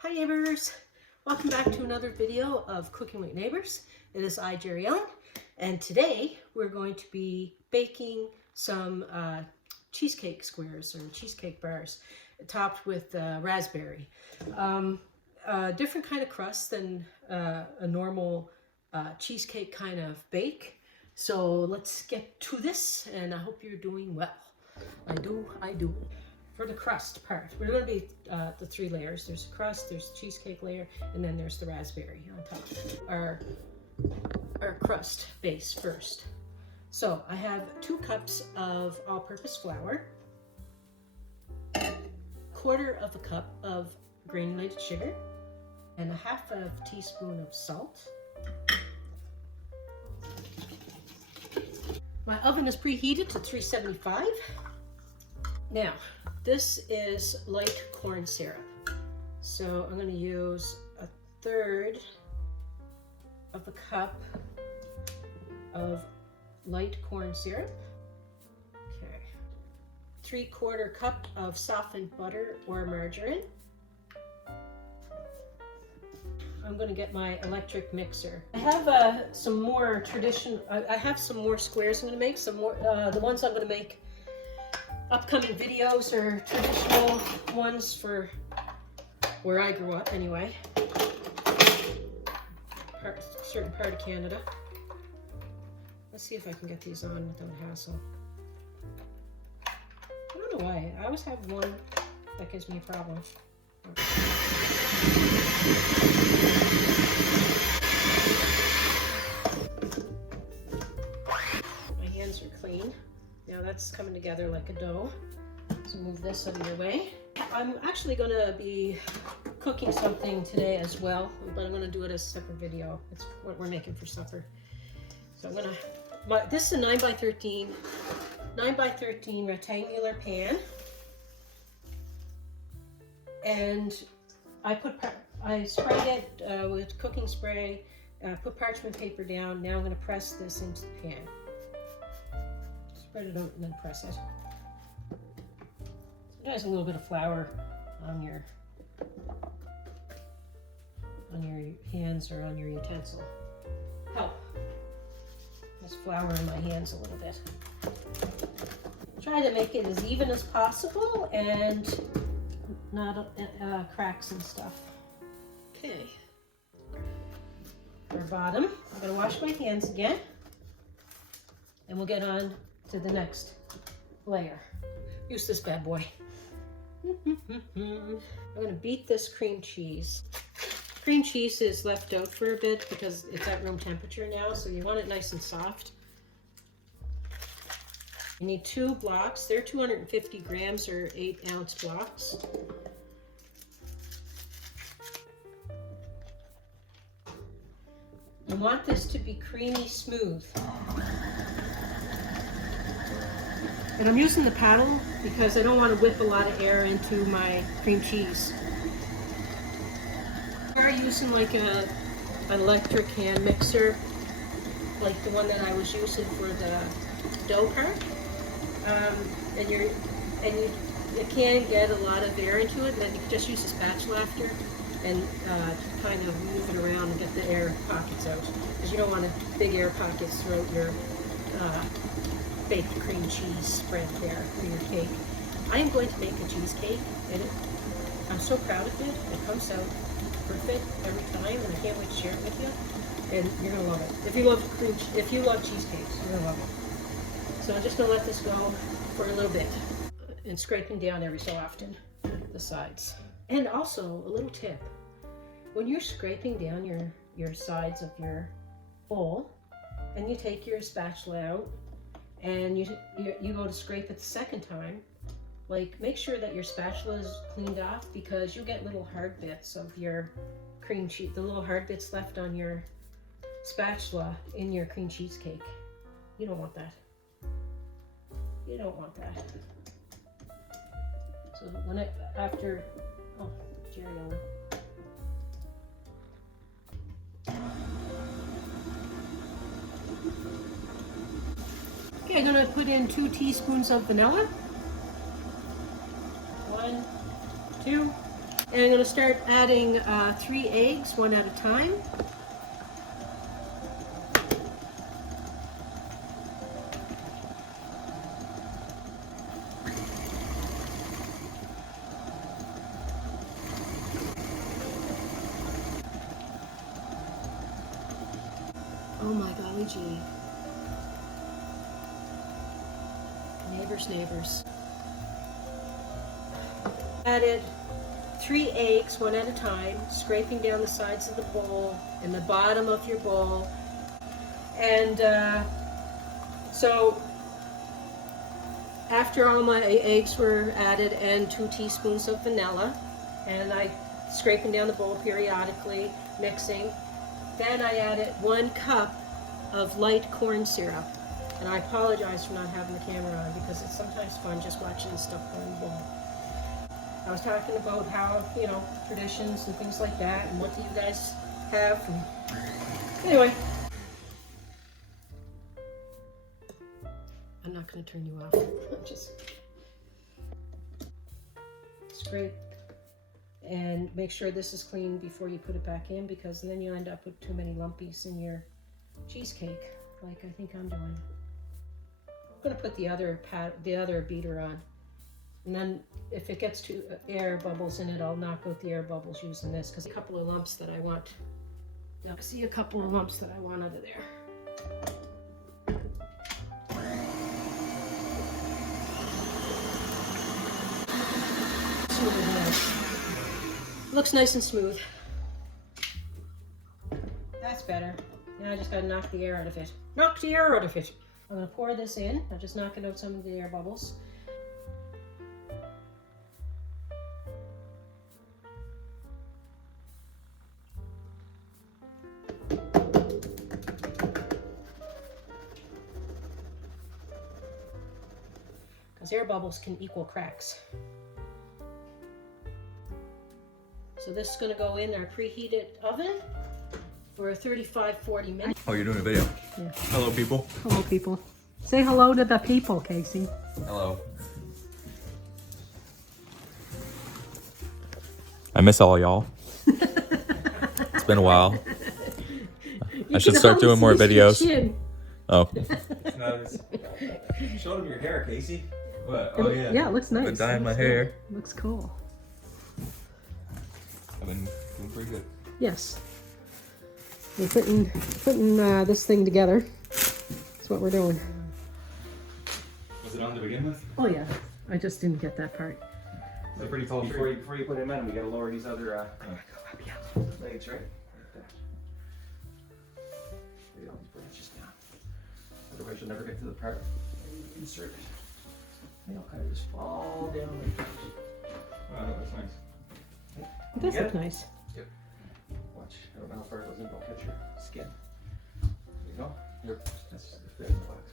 Hi neighbors, welcome back to another video of Cooking with Neighbors. It is I, Jerri-ellen, and today we're going to be baking some cheesecake squares or cheesecake bars topped with raspberry. Different kind of crust than a normal cheesecake kind of bake. So let's get to this, and I hope you're doing well. I do. For the crust part, we're going to be the three layers. There's crust, there's cheesecake layer, and then there's the raspberry on top. Our crust base first. So I have 2 cups of all-purpose flour, 1/4 cup of granulated sugar, and 1/2 teaspoon of salt. My oven is preheated to 375. Now, this is light corn syrup. So I'm going to use 1/3 cup of light corn syrup. Okay. 3/4 cup of softened butter or margarine. I'm going to get my electric mixer. I have some more I have some more squares I'm going to make. Some more, the ones I'm going to make upcoming videos are traditional ones for where I grew up anyway. Certain part of Canada. Let's see if I can get these on without hassle. I don't know why. I always have one that gives me a problem. My hands are clean. Now that's coming together like a dough. So move this out of your way. I'm actually going to be cooking something today as well, but I'm going to do it as a separate video. It's what we're making for supper. So I'm going to, this is a 9x13 rectangular pan. And I sprayed it with cooking spray, put parchment paper down. Now I'm going to press this into the pan. Spread it out and then press it. Sometimes a little bit of flour on your hands or on your utensil help. There's flour in my hands a little bit. Try to make it as even as possible and not cracks and stuff. Okay. For bottom, I'm going to wash my hands again, and we'll get on to the next layer. Use this bad boy. I'm going to beat this cream cheese. Cream cheese is left out for a bit because it's at room temperature now, so you want it nice and soft. You need 2 blocks. They're 250 grams or 8-ounce blocks. You want this to be creamy smooth. And I'm using the paddle because I don't want to whip a lot of air into my cream cheese. We're using like an electric hand mixer, like the one that I was using for the dough part. And you can get a lot of air into it, and then you can just use a spatula after and kind of move it around and get the air pockets out, because you don't want big air pockets throughout your baked cream cheese spread there for your cake. I am going to make a cheesecake, and I'm so proud of it. It comes out perfect every time, and I can't wait to share it with you. And you're gonna love it. If you love cheesecakes, you're gonna love it. So I'm just gonna let this go for a little bit, and scraping down every so often the sides. And also a little tip: when you're scraping down your sides of your bowl, and you take your spatula out, and you go to scrape it the second time, like, make sure that your spatula is cleaned off, because you'll get little hard bits of your cream cheese, the little hard bits left on your spatula in your cream cheesecake. You don't want that. You don't want that. So oh, Jerri-ellen. Okay, I'm gonna put in 2 teaspoons of vanilla. 1, 2, And I'm going to start adding 3 eggs, one at a time. Oh my golly gee. Neighbors, neighbors. Added 3 eggs, one at a time, scraping down the sides of the bowl and the bottom of your bowl. And so after all my eggs were added and 2 teaspoons of vanilla, and I scraping down the bowl periodically, mixing, then I added 1 cup of light corn syrup. And I apologize for not having the camera on because it's sometimes fun just watching the stuff go in the bowl. I was talking about how, you know, traditions and things like that, and what do you guys have. And anyway, I'm not going to turn you off. Just scrape and make sure this is clean before you put it back in, because then you end up with too many lumpies in your cheesecake, like I think I'm doing. I'm going to put the other beater on. And then if it gets to air bubbles in it, I'll knock out the air bubbles using this, because a couple of lumps that I want. I see a couple of lumps that I want out of there. Looks nice and smooth. That's better. Now I just gotta knock the air out of it. Knock the air out of it! I'm gonna pour this in. I'm just knocking out some of the air bubbles. Because air bubbles can equal cracks. So this is going to go in our preheated oven for 35-40 minutes. Oh, you're doing a video? Yeah. Hello, people. Hello, people. Say hello to the people, Casey. Hello. I miss all y'all. It's been a while. I should start doing more videos. Oh. It's not as... You showed him your hair, Casey. What? Oh, yeah. Yeah, it looks nice. I've been dyeing my hair. Looks cool. I've been doing pretty good. Yes. We're putting this thing together. That's what we're doing. Was it on to begin with? Oh yeah. I just didn't get that part. It's pretty tall tree. Before you put him in, we gotta lower these other legs, right? Lay all these branches down. Otherwise you'll never get to the part where you insert it. They'll kind of just fall down like that. Oh, that looks nice. It does look nice. Yep. Watch. I don't know how far it goes in, don't catch your skin. There you go. Yep. That's the fit of the box.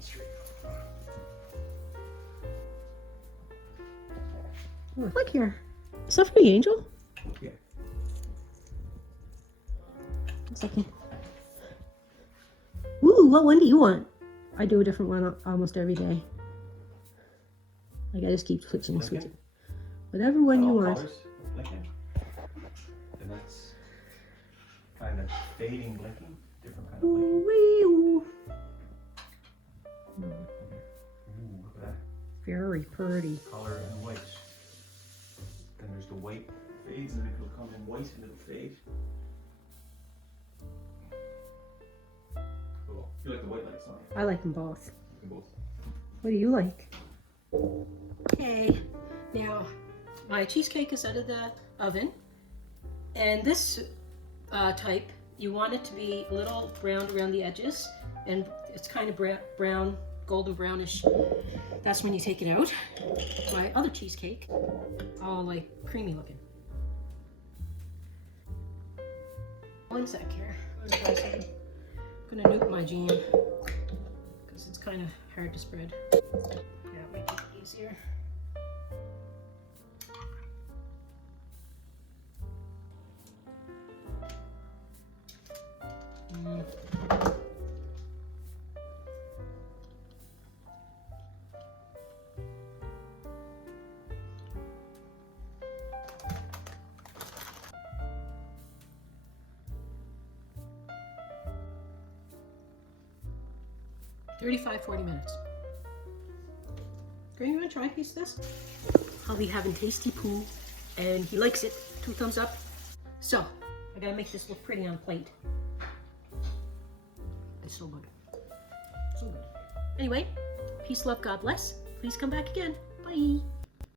Straight. Look here. Is that for the angel? Yeah. One second. Ooh, what one do you want? I do a different one almost every day. Like I just keep switching. Whatever one you want. Colors, blinking. And that's kind of fading blinking. Different kind of blinking. Ooh, Ooh, look at that. very pretty. Color and white. Then there's the white fades, and then it'll come in white and it'll fade. Cool. You like the white lights, don't you? I like them both. You can both. What do you like? Okay, now my cheesecake is out of the oven, and this type, you want it to be a little browned around the edges, and it's kind of brown, golden brownish. That's when you take it out. My other cheesecake, all like creamy looking. One sec here. I'm gonna nuke my jam because it's kind of hard to spread. Yeah, it might make it easier. 35-40 minutes. Green, you want to try a piece of this? I'll be having tasty poo, and he likes it. 2 thumbs up. So, I gotta make this look pretty on a plate. It's so good. So good. Anyway, peace, love, God bless. Please come back again. Bye.